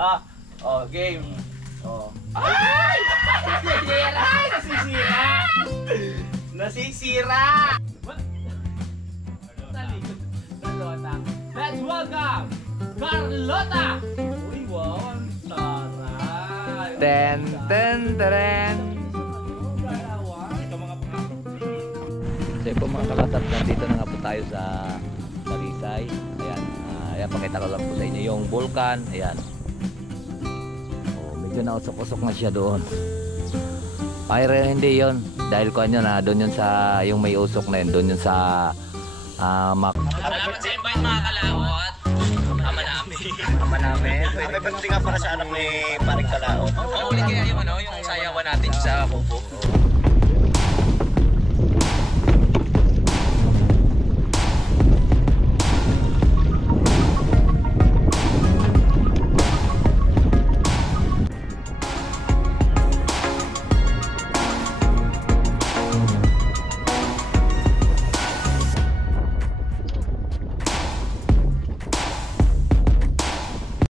Oh, game. Oh. Ay! Nasisira! Nasisira! Nasisira! Carlota. Let's welcome Carlota! Uy, wow, ang taray. Ten, ten, ten. So po mga kalatap, nandito na nga po tayo sa Talisay. Ayan, ayan, pakita ko lang po sa inyo yung vulkan. Ayan. Oh, medyo nausok-usok na siya doon. Fire hindi yon, dahil ko ano na doon yun sa yung may usok na yun, doon yun sa Salamat sa invite mga kalawat. Ama namin. Ama namin. May birthday nga para sa anak ni Paring Kalao. Uli kaya yung ano, yung sayawan natin sa Kubo.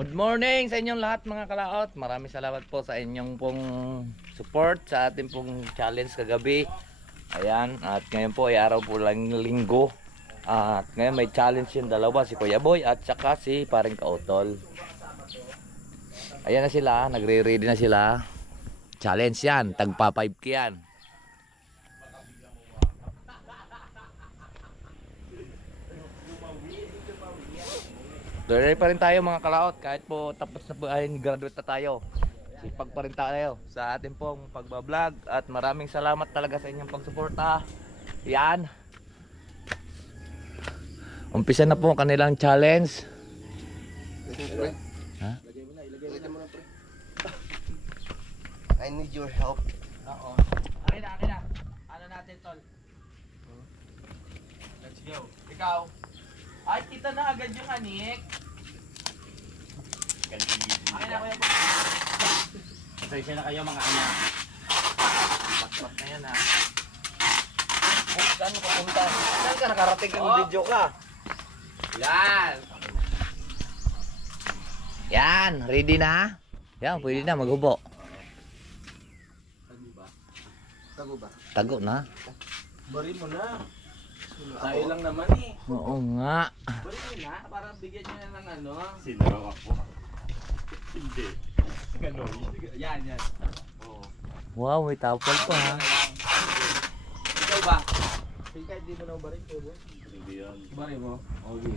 Good morning sa inyong lahat mga kalaot. Maraming salamat po sa inyong pong support sa ating pong challenge kagabi. Ayan, at ngayon po ay araw po lang linggo. At ngayon may challenge yung dalawa, si Kuya Boy at saka si Paring Kautol. Ayan na sila, nagre-ready na sila. Challenge yan, tagpa 5K yan. Tuloy pa rin tayo mga kalaot, kahit po tapos na po ay graduate na tayo. Sipag pa rin tayo sa ating pong pagbablog at maraming salamat talaga sa inyong pagsuporta. Yan. Umpisa na po ang kanilang challenge. Ha? Ilagay mo na, pre. I need your help. Oo. Akin na. Ano natin, tol? Let's go. Ikaw. Ay, kita na agad yung anik. Akin na, kuya. Pasensya na kayo mga anak. Pat na yan, ha. Saan ka punta? Saan ka nakarating ng video ka? Yan. Yan, ready na? Yan, pwede na maghubo. Tago ba? Tago na. Bari mo na. Tayo lang naman eh. Oo nga. Bari mo na, para bigyan nyo na ng ano. Sinaraw ako. Hindi. Ganon. Yan. Oo. Wow, may tapal pa ha. Ikaw ba? Kahit di mo na bari ko, boy. Hindi yan. Bari mo? Okay.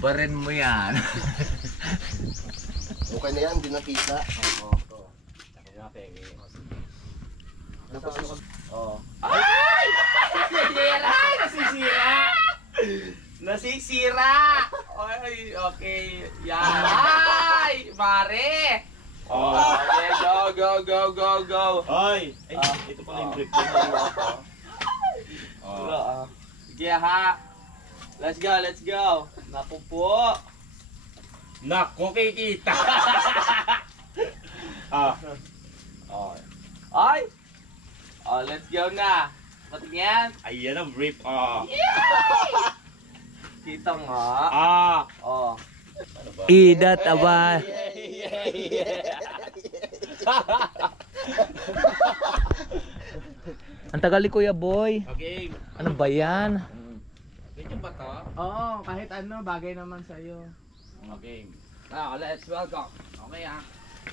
Barin mo yan. Okay na yan, hindi nakita. Oo. Kaya pengi. Tapos oh. Ay! Nasisira! Nasisira! Nasisira! Ay, okay. Yan. Ay! Mare! Oh, okay, go. Hoy! Ay, ito pala yung brief. Sige ha. Let's go. Naku po. Nako, kikita! Oh. Ay! Oh, let's go na. Patingin. Ayan ang brief. Kita nga. Oh. Idat aba. Ang tagal ni Kuya Boy. Okay. Ano ba yan? Ganyan ba to? Oo, kahit ano, bagay naman sa'yo. Okay. Let's welcome. Okay ah.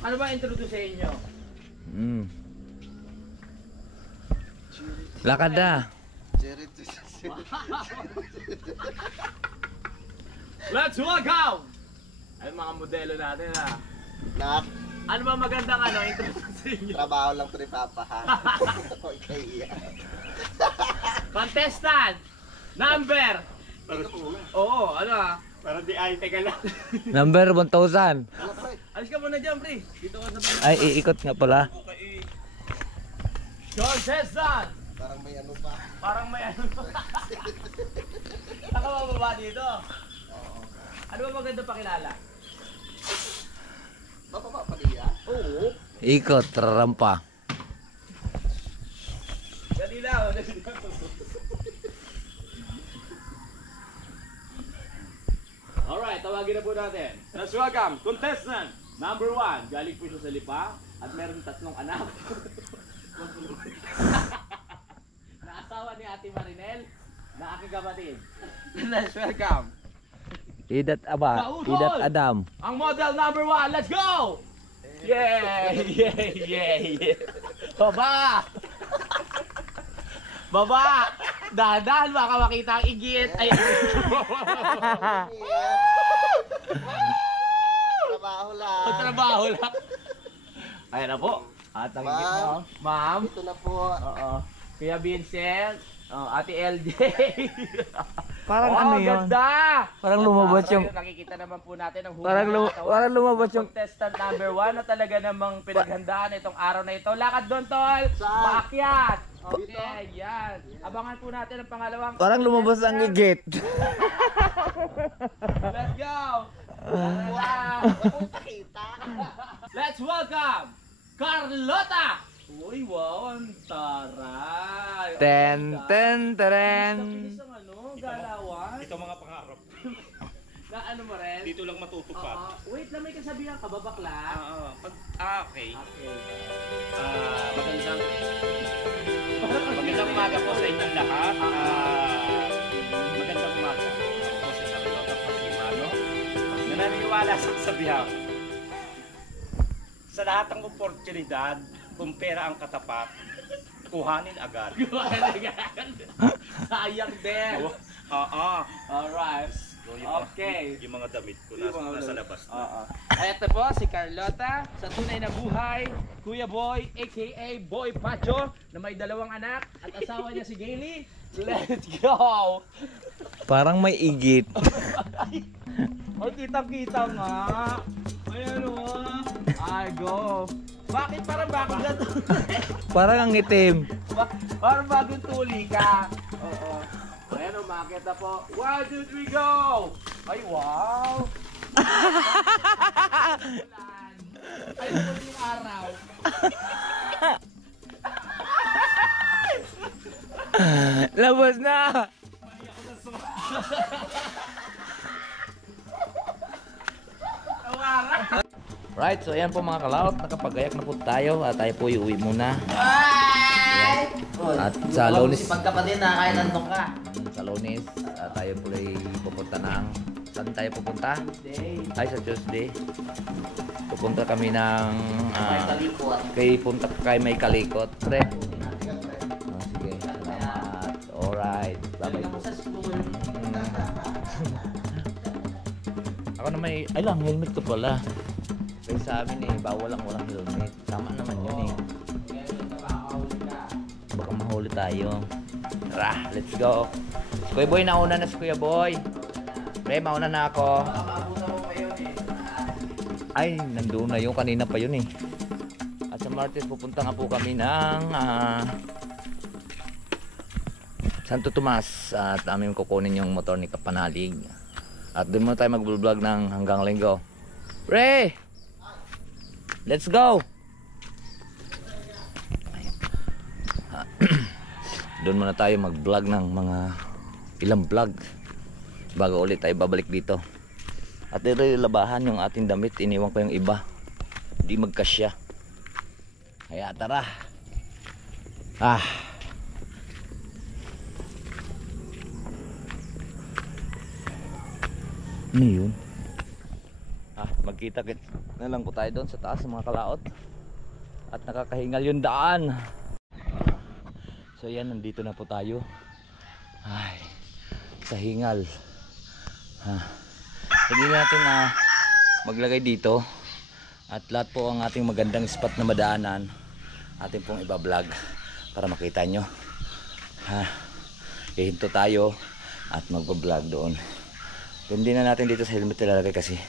Ano ba introduce sa inyo? Lakad na. Let's welcome! Ay mga modelo natin ha. Nak, Ano ba magandang ano, introduce sa inyo? trabaho lang ito ni Papa ha. Okay, yeah. Contestant! Number! Oo, ano ha? Para di ay, teka lang. Number 1,000. Alis ka muna dyan, pre. Dito ka sa Ay, iikot nga pala. Contestant! Parang may ano pa. Parang may ano pa. Saka mababa dito. Ano ba maganda pakilala? Bababa pa niya? Oo. Ikot, rarampa. Dali lang. Alright, tawagin na po natin. Let's Let's welcome contestant number 1. Galing po siya sa Lipa at meron 3 anak. Naasawa ni Ate Marinel na aking kapatid. Let's welcome Idat Aba, Kaudol! Idat Adam. ang model number 1. Let's go! Yeah. Baba! Baba! Dahan-dahan, baka makita ang igit. Ay, Trabaho lang. trabaho lang. Ayan na po. At ang igit mo. Ma'am. Ito na po. Oo. Kuya Vincent. Ate LJ. Parang ano yun? Ganda! Parang lumabas yung... Nakikita naman po natin ang Parang lumabas yung... contestant number 1 na talaga namang pinaghandaan itong araw na ito. Lakad doon, tol! Saan? Paakyat! Oh, dito? Okay, yan. Abangan po natin ang pangalawang... Parang lumabas ang igit. Let's go! Wow! Let's welcome Carlota! Uy, wow, ang taray! Ten, ten, teren. Bilis ang ano, galawan. Ito mga pangarap. Na ano mo rin? Dito lang matutupad. Wait lang, may kasabihan ka ba, bakla? Okay. Okay. Magandang umaga po sa inyong lahat. Magandang umaga po sa Carlota Pasimano. Na naniniwala sa kasabihan. Sa lahat ng oportunidad, kung pera ang katapat, kuhanin agad. Sayang din. Oo. Alright. Okay. Yung mga damit ko Yung mga nasa damit. labas. Ito po si Carlota sa tunay na buhay, Kuya Boy aka Boy Pacho na may 2 anak at asawa niya si Gailey. Let's go! Parang may igit. Ay, kitang-kita nga. Ayan o. Ay, go. Bakit parang bagong na Parang ang itim. Parang bagong tuli ka. Oo. Ayan o, makita po. 1, 2, 3, go! Ay, wow! Ay, ito yung araw. Labas na! Right, so ayan po mga kalaot, nakapagayak na po tayo at tayo po iuwi muna. Ayan. At sa Lunes, Pagkapatid na, kaya nandun ka. sa Lunes, tayo po ay pupunta ng, saan tayo pupunta? Ay, sa Tuesday. Pupunta kami ng, punta kay May Kalikot. Pre. Sige, salamat. Alright. Bye-bye po. Ako naman ay lang, helmet ko pala. Kasi sa amin bawal lang walang helmet. Tama naman yun Baka mahuli tayo. Tara, let's go. Si Kuya Boy, nauna na si Kuya Boy. Pre, mauna na ako. Ay, nandoon na yun. Kanina pa yun At sa Martes, pupunta nga po kami ng Santo Tomas. At aming kukunin yung motor ni Kapanalig. At doon muna tayo mag-vlog ng hanggang linggo. Pre! Let's go! Doon muna tayo mag-vlog ng mga ilang vlog bago ulit tayo babalik dito. At labahan yung ating damit. Iniwan ko yung iba. Hindi magkasya. Kaya tara. Ano yun? Magkita na lang po tayo doon sa taas mga kalaot. At nakakahingal yung daan. So yan, nandito na po tayo. Ay, sa hingal. Hindi natin maglagay dito. At lahat po ang ating magandang spot na madaanan ating pong iba-vlog para makita nyo. Ihinto tayo at magpa-vlog doon. Hindi na natin dito sa helmet ilalagay kasi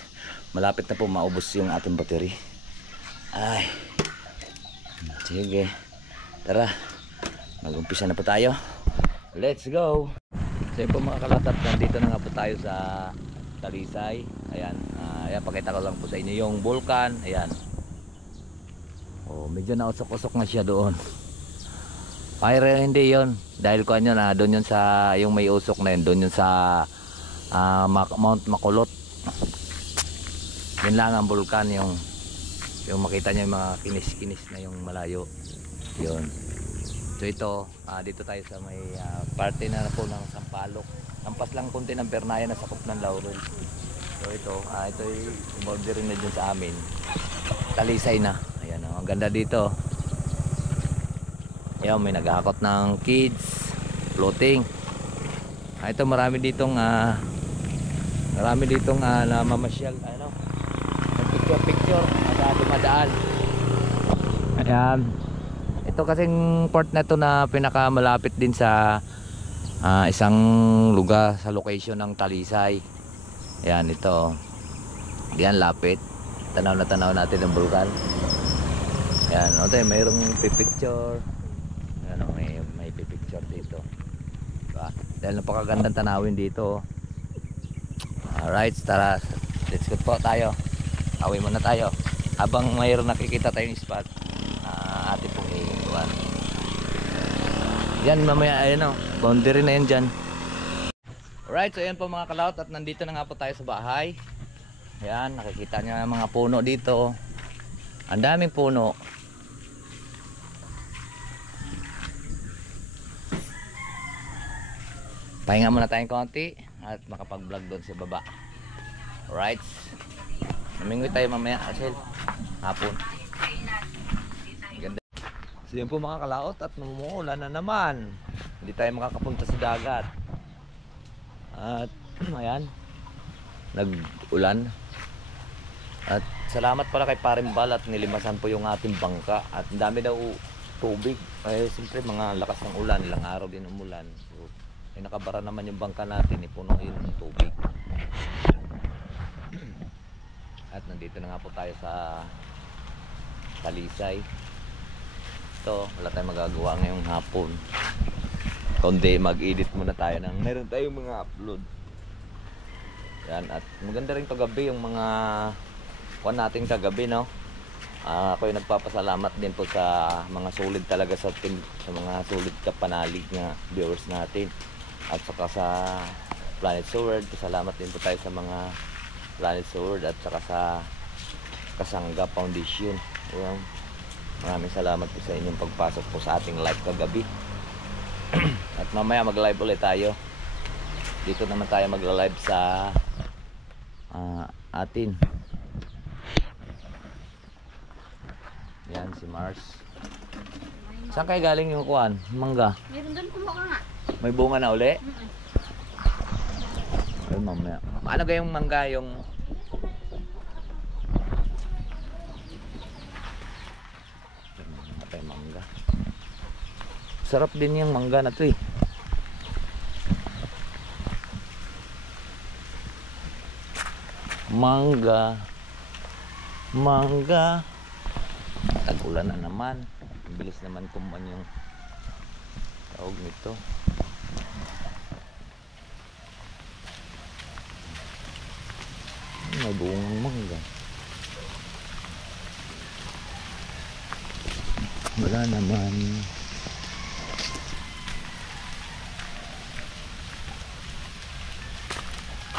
malapit na po maubos yung ating battery. Ay, sige, tara, mag-umpisa na po tayo. Let's go. So po mga kalatat, nandito na nga po tayo sa Talisay. Ayan, ayan, pakita ko lang po sa inyo yung vulkan. Ayan, medyo nausok-usok na siya doon. Fire hindi yon, dahil ko ano na doon yun sa yung may usok na yun, doon yun sa Mount Makulot. Yan lang ang bulkan, yung makita nyo yung mga kinis-kinis na yung malayo. Yun. So ito, dito tayo sa may parte na po ng Sampaloc. Lampas lang konti ng Bernaya na sakop ng Laurel. So ito yung border na dyan sa amin. Talisay na. Ayan, ang ganda dito. Ayan, may naghahakot ng kids, floating. Ito marami ditong namamasyal, picture, dumadaan. Ayan. Ito kasing port na to na pinakamalapit din sa isang lugar sa location ng Talisay. Ayan, ito. Ayan, lapit. Tanaw na tanaw natin ang bulkan. Ayan, okay, mayroong pipicture. Ayan, may pipicture dito. Diba? Dahil napakagandang tanawin dito. Alright, tara. Let's go po tayo. Away muna tayo. Habang mayroong nakikita tayong spot, atin pong iiwan. Yan, mamaya, ayun o. Boundary na yan dyan. Alright, so yan po mga kalaot. At nandito na nga po tayo sa bahay. Yan, nakikita nyo mga puno dito. Ang daming puno. Pahinga muna tayong konti at makapag-vlog doon sa baba. Alright. Namingwit tayo mamaya, Asel. Hapon. Ganda. So yun po mga kalaot at umuulan na naman. Hindi tayo makakapunta sa dagat. At ayan, nag-ulan. At salamat pala kay Parimbal at nilimasan po yung ating bangka. At ang dami daw tubig. Siyempre mga lakas ng ulan, ilang araw din umulan. So, nakabara naman yung bangka natin, ipuno yun ng tubig. At nandito na nga po tayo sa Talisay. Ito, wala tayong magagawa ngayong hapon. Kundi mag-edit muna tayo ng meron tayong mga upload. Yan, at maganda rin kagabi yung mga kuwan natin kagabi, no? Ako yung nagpapasalamat din po sa mga solid talaga sa team, sa mga solid kapanalig na viewers natin. At saka sa Planet Sword, salamat din po tayo sa mga Planet Sword at saka sa Kasangga Foundation. Ayan. Maraming salamat po sa inyong pagpasok po sa ating live kagabi. At mamaya mag-live ulit tayo. Dito naman tayo mag-live sa atin. Yan si Mars. Saan kayo galing yung kuwan? Mangga? Meron doon kumuha nga. May bunga na uli? Ay, mamaya. Paano kayong mangga yung... Matay mangga. Sarap din yung mangga na to eh. Mangga. Mangga. Tag-ulan na naman. Bilis naman kuman yung tawag nito. May bungang mangga. Wala naman.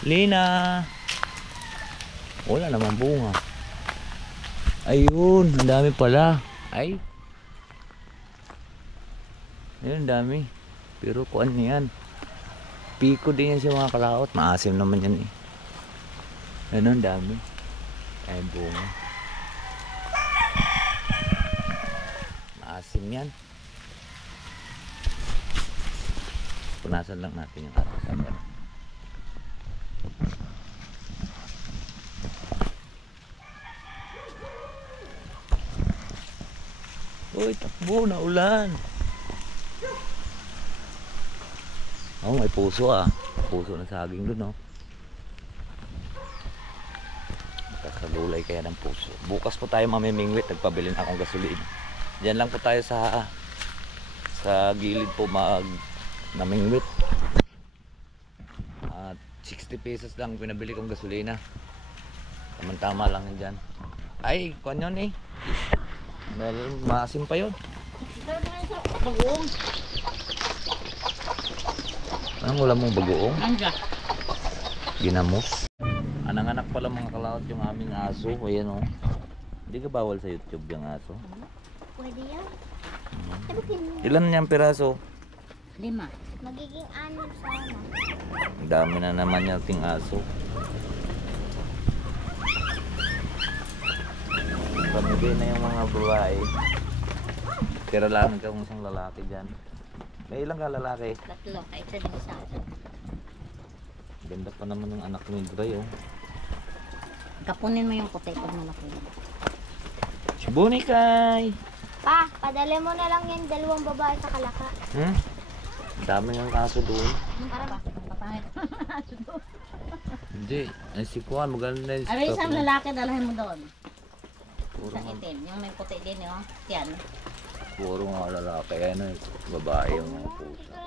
Lina. Wala naman bunga. Ayun, ang dami pala. Ay. Ayun, dami. Pero kuan yan. Piko din yan sa mga kalaot. Maasim naman yan eh. Ayun, ang dami. Ay, bunga. Maasim yan. Punasan lang natin yung ating sabar. Uy, takbo na ulan. Oh, may puso ah. Puso na saging doon, oh. Kakagulay kaya ng puso. Bukas po tayo mamimingwit. Nagpabilin akong gasolina. Diyan lang po tayo sa gilid po namingwit. At 60 pesos lang pinabili kong gasolina. Tama-tama lang yan. Ay, kuwan yun eh. Maasim pa yun. Bagoong. Anong wala mong bagoong? Mangga. Ginamos. Anang-anak pala mga kalaot yung aming aso. Ayan oh. Hindi ka bawal sa YouTube yung aso. Pwede yan. Sabihin mo. Ilan niyang piraso? 5. Magiging 6 sana. Ang dami na naman yung aso. Pamigay na yung mga babae. Tira lang kang isang lalaki dyan. May ilang ka lalaki? 3. Kahit sa din isa. Ganda pa naman ng anak ni Dray oh. Kapunin mo yung puti pag malaki. Si Bunikay! Pa, padala mo na lang yung 2 babae sa kalaka. Hmm? Ang dami ng aso doon. Para papangit. Hindi. Ay si Kuan, maganda yung Aray, isang niya. lalaki dalhin mo doon. Puro Isang itim. Yung may puti din yun. Yan. Puro nga lalaki. Ano babae yung mga pusa.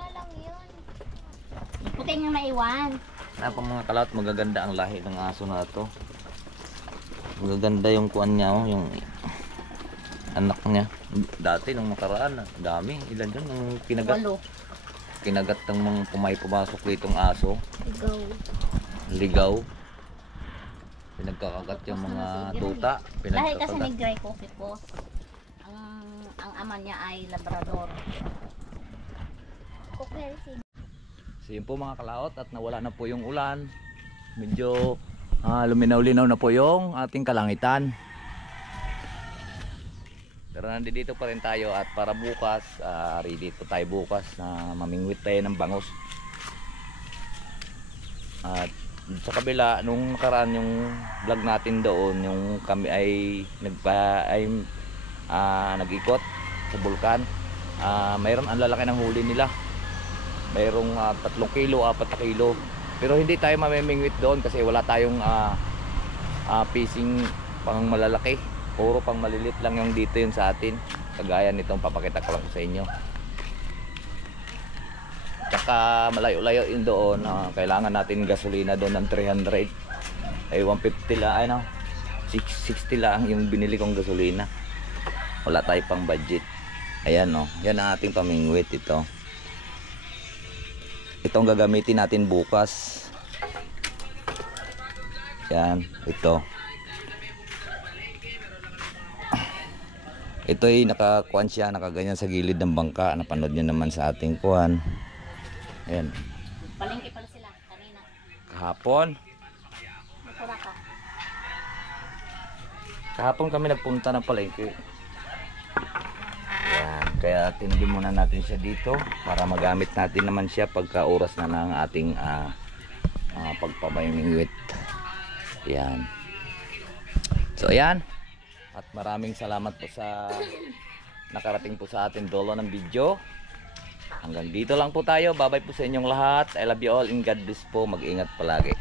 Yung puti yung naiwan. Napang mga kalaot, magaganda ang lahi ng aso na to. Magaganda yung kuan niya oh, yung anak niya. Dati nung nakaraan, dami. Ilan yun ang kinagat? 8. Kinagat ng mga pumasok ditong aso. Go. Ligaw. Pinagkakagat yung mga tuta. Dahil kasi ni Pinagkakagat. Grey Coffee po, ang ama niya ay Labrador. So yun po mga kalaot at nawala na po yung ulan. Medyo luminaw-linaw na po yung ating kalangitan. Pero nandito pa rin tayo at para bukas, ready po tayo bukas na mamingwit tayo ng bangus. At sa kabila, nung nakaraan yung vlog natin doon, yung kami ay nag-ikot sa bulkan. Mayroon ang lalaki ng huli nila. Mayroong 3 kilo, 4 kilo. Pero hindi tayo mamimingwit doon kasi wala tayong fishing pang malalaki. Puro pang malilit lang yung dito yun sa atin. Kagaya nitong papakita ko lang sa inyo. Tsaka malayo-layo yun doon. Kailangan natin gasolina doon ng 300. Ay 150 lang, ano, 660 lang yung binili kong gasolina. Wala tayo pang budget. Ayan o, yan ang ating pamingwit ito. Itong gagamitin natin bukas. Yan, ito. Ito ay nakakuan siya, nakaganyan sa gilid ng bangka. Napanood nyo naman sa ating kuan. Ayan. Palengke pala sila kanina. Kahapon. Masura ka. Kahapon kami nagpunta ng palengke. Ayan. Kaya tinuli muna natin siya dito para magamit natin naman siya pagka oras na ng ating pagpapamingwit. Ayan. So ayan. At maraming salamat po sa nakarating po sa ating dulo ng video. Hanggang dito lang po tayo. Bye-bye po sa inyong lahat. I love you all and God bless po. Mag-ingat palagi.